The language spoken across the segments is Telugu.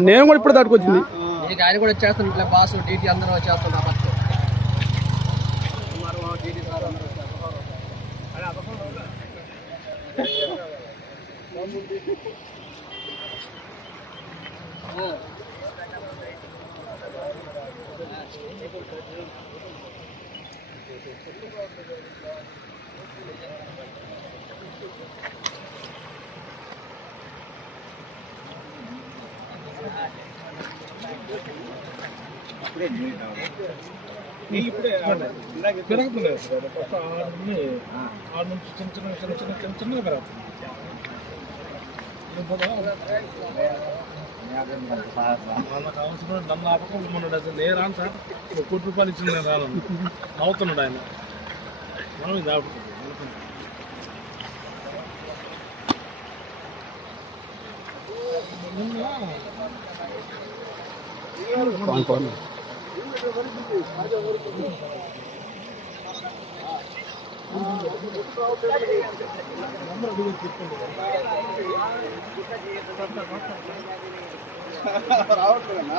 నేను కూడా ఇప్పుడు దాటుకొచ్చింది. ఆయన కూడా వచ్చేస్తాను ఇట్లా బాస్ డీటీ అందరూ వచ్చేస్తాను ఆ ఎంఆర్ఓ డీటీ సార్ అందరూ వచ్చేస్తారు పెరుగుతుంది ఫస్ట్ ఆరు నుండి ఆరు నుంచి చిన్న చిన్న చిన్న చిన్న చిన్న చిన్న పెరుగుతుంది మనకు అవసరం నన్ను ఆపకుండా అసలు నేను రాను సార్ ఒక కోటి రూపాయలు ఇచ్చింది నేను రాను నవ్వుతున్నాడు ఆయన మనం ఇది ఆపుతుంది పోను, పోను. ఇంకో బస్సు అవతల ఉంది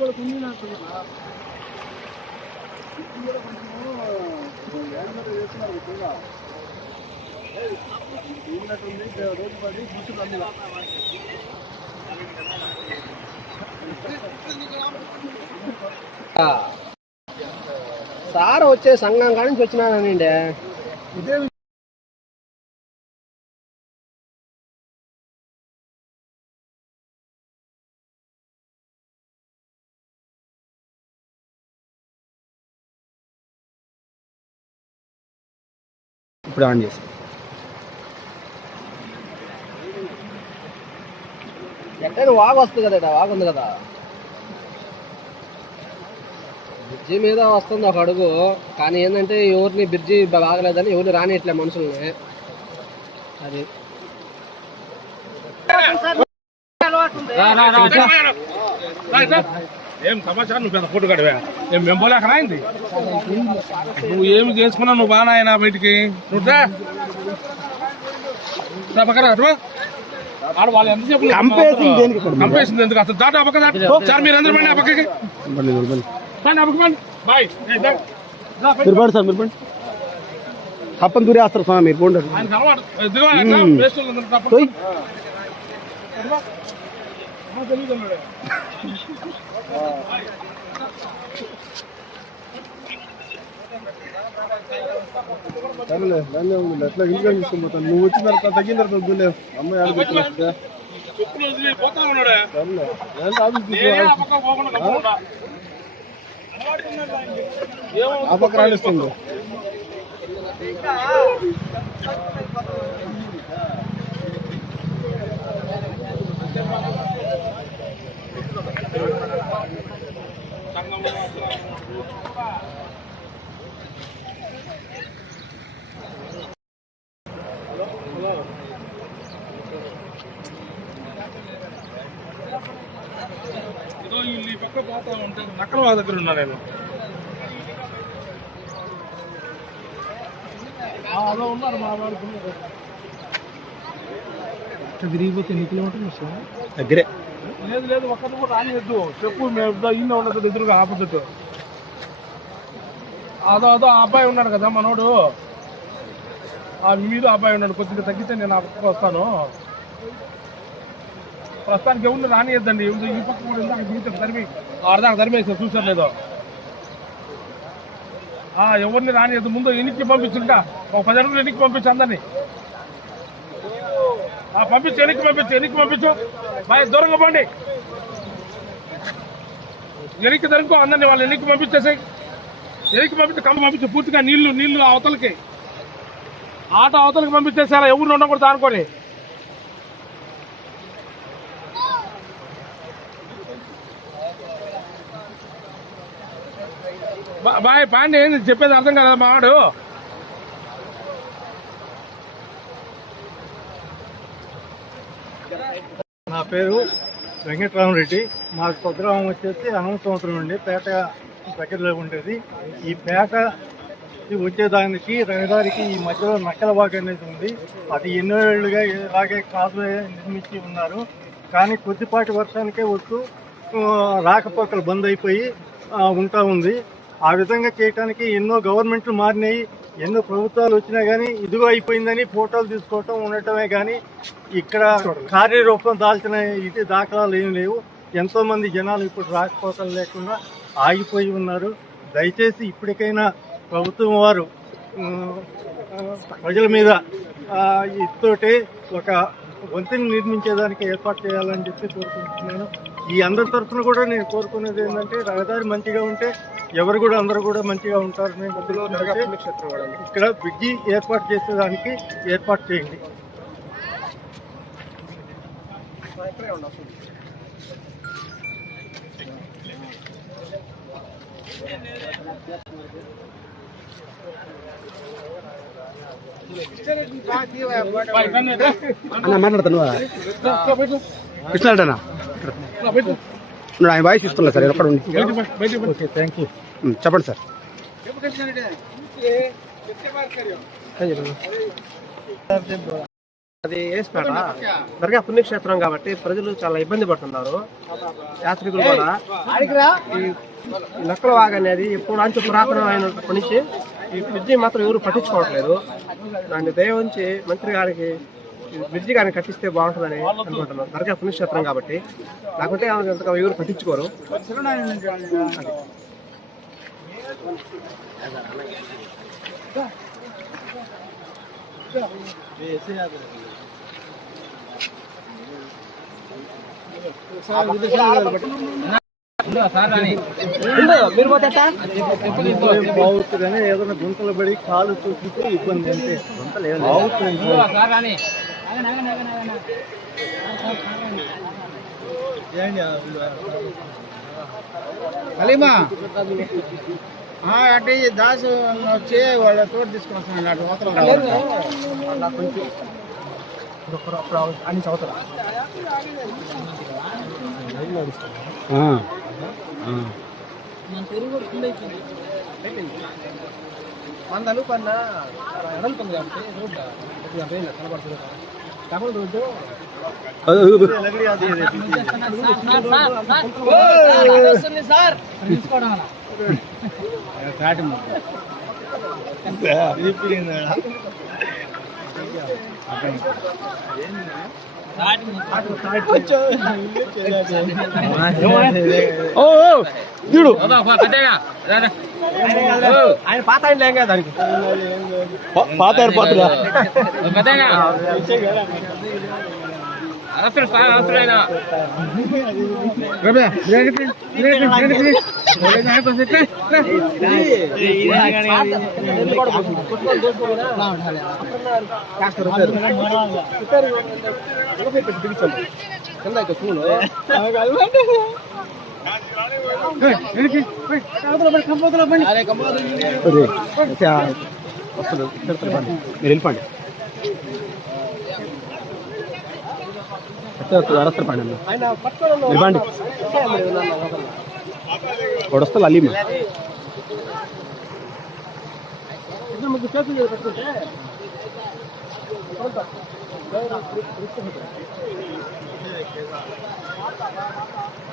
రోజు బస్సులు అందులో సార్ వచ్చే సంఘం కాడి నుంచి వచ్చినానండి. ఇదే ఇప్పుడు ఆన్ చేసి. ఎట్టైనా వాగు వస్తుంది కదా ఈడ, వాగు ఉంది కదా. బ్రిడ్జి మీద వస్తుంది ఒక అడుగు కానీ ఏంటంటే ఎవరిని బ్రిడ్జి బాగలేదని ఎవరు రానియట్లే మనుషుల్ని. అది. ఏం సమాచారం నువ్వు పెద్ద ఫోటో కడవా ఏం మేము పోలేక రాయింది? నువ్వు ఏమి చేసుకున్నావు? నువ్వు బాగా ఆయన బయటికి? నువ్వు పక్కన. ఆడ వాళ్ళు? కంపేసింది ఎందుకు? అసలు దాటా సార్ మీరు అందరూ పండి. పండి పండి బాయ్. మీరు పండి సార్ మీరు పండి తప్పని దూరేస్తారు స్వామి మీరు పోండి. సరేలే దాన్నే ఉంది. ఎట్లా ఇంటికి తీసుకొని పోతాను. నువ్వు వచ్చిన తర్వాత తగ్గిన తర్వాత వద్దులే. అమ్మాయి ఆడ తీసుకో ఆ పక్క రాణిస్తుంది ఇదో వీళ్ళు ఈ పక్క పోతా ఉంటే నక్కల వాళ్ళ దగ్గర ఉన్నా నేను. ఆ, అదో ఉన్నారు మా వాళ్ళు విరిగిపోతే ఎన్ని కిలోమీటర్లు వస్తుంది? దగ్గరే. లేదు లేదు ఒక్కరిని కూడా రానియద్దు. చెప్పు మేము ఇన్న ఉండదు ఎదురుగా ఆపోజిట్. అదో అదో ఆ అబ్బాయి ఉన్నాడు కదా మనోడు. ఆ మీరు అబ్బాయి ఉన్నాడు కొద్దిగా తగ్గితే నేను ఆ పక్కకు వస్తాను. ప్రస్తుతానికి ఎవరిని రానియద్దండి. ఎవరు ఈ పక్క కూడా ఇందాక తరిమి. ఆడదాకా తరిమేసారు చూసారు లేదో? ఆ, ఎవరిని రానియద్దు. ముందు ఎన్నికి పంపించుంటా. ఒక పది అడుగులు ఎన్నికి పంపించు అందరినీ. పంపించు వెనక్కి పంపించు వెనక్కి పంపించు. బాయ్ దూరంగా పోండి. వెనక్కి దొరుకు అందరినీ వాళ్ళు వెనక్కి పంపించేసాయి. వెనక్కి పంపించి కమ్మ పంపించు పూర్తిగా నీళ్ళు నీళ్ళు అవతలకి. ఆట అవతలకి పంపించేసారా ఎవరు ఉండకూడదు అనుకోని బాయ్ పాండి ఏంది చెప్పేది అర్థం కదా మావాడు పేరు వెంకటరామరెడ్డి. మా స్వగ్రామం వచ్చేసి అనంత సంవత్సరం అండి పేట దగ్గరలో ఉండేది. ఈ పేట వచ్చేదానికి రహదారికి ఈ మధ్యలో నక్కల బాగ్ అనేది ఉంది. అది ఎన్నో ఏళ్ళుగా ఇలాగే కాదు నిర్మించి ఉన్నారు. కానీ కొద్దిపాటి వర్షానికే వస్తూ రాకపోకలు బంద్ అయిపోయి ఉంటా ఉంది. ఆ విధంగా చేయటానికి ఎన్నో గవర్నమెంట్లు మారినాయి. ఎన్నో ప్రభుత్వాలు వచ్చినా కానీ ఇదిగో అయిపోయిందని ఫోటోలు తీసుకోవటం ఉండటమే కానీ ఇక్కడ కార్యరూపం దాల్చిన ఇది దాఖలాలు ఏం లేవు. ఎంతోమంది జనాలు ఇప్పుడు రాకపోకలు లేకుండా ఆగిపోయి ఉన్నారు. దయచేసి ఇప్పటికైనా ప్రభుత్వం వారు ప్రజల మీద ఆ, ఇతోటే ఒక వంతెన నిర్మించేదానికి ఏర్పాటు చేయాలని చెప్పి కోరుకుంటున్నాను. ఈ అందరి తరఫున కూడా నేను కోరుకునేది ఏంటంటే రహదారి మంచిగా ఉంటే ఎవరు కూడా అందరూ కూడా మంచిగా ఉంటారని ఇక్కడ బ్రిడ్జి ఏర్పాటు చేసేదానికి ఏర్పాటు చేయండి. అన్న మాట్లాడతాను ఆయన వాయిస్ ఇస్తున్నా సార్ ఎక్కడ చెప్పండి సార్. అది వేసిపేట దర్గా పుణ్యక్షేత్రం కాబట్టి ప్రజలు చాలా ఇబ్బంది పడుతున్నారు. యాత్రికులు కూడా. ఈ ఈ నక్కల వాగ్ అనేది ఎప్పుడు అంచు పురాతనమైన నుంచి ఈ బ్రిడ్జి మాత్రం ఎవరు పట్టించుకోవట్లేదు. దాన్ని దయ ఉంచి మంత్రి గారికి ఈ బ్రిడ్జి గారిని కట్టిస్తే బాగుంటుందని అనుకుంటున్నాను దర్గా పుణ్యక్షేత్రం కాబట్టి. లేకుంటే అంతగా ఎవరు పట్టించుకోరు. మీరు ఏదైనా గుంతలు పడి కాలు చూపితే ఇబ్బంది అలీమా ఆ, అంటే ఈ దాసు వచ్చి వాళ్ళ తోట తీసుకుని వస్తున్నాడు అటు అవతల. అన్ని చదువుతారా? ఆ. ఆ. మందలు పన్న ఎడలుతుంది కాబట్టి రోడ్డు కనబడుతుంది కాకుండా రోడ్డు ఇది. ఓ చూడు. ఆయన పాత ఆయన లేం కదా దానికి. పాత ఏర్పాటుగా? కాస్త రిపేర్ రిపేర్ రిపేర్ కింద అయితే మీరు వెళ్ళిపోండి అరస్తారు పండి అన్న ఆయన పట్టుకోవడం చేతులు Thank you.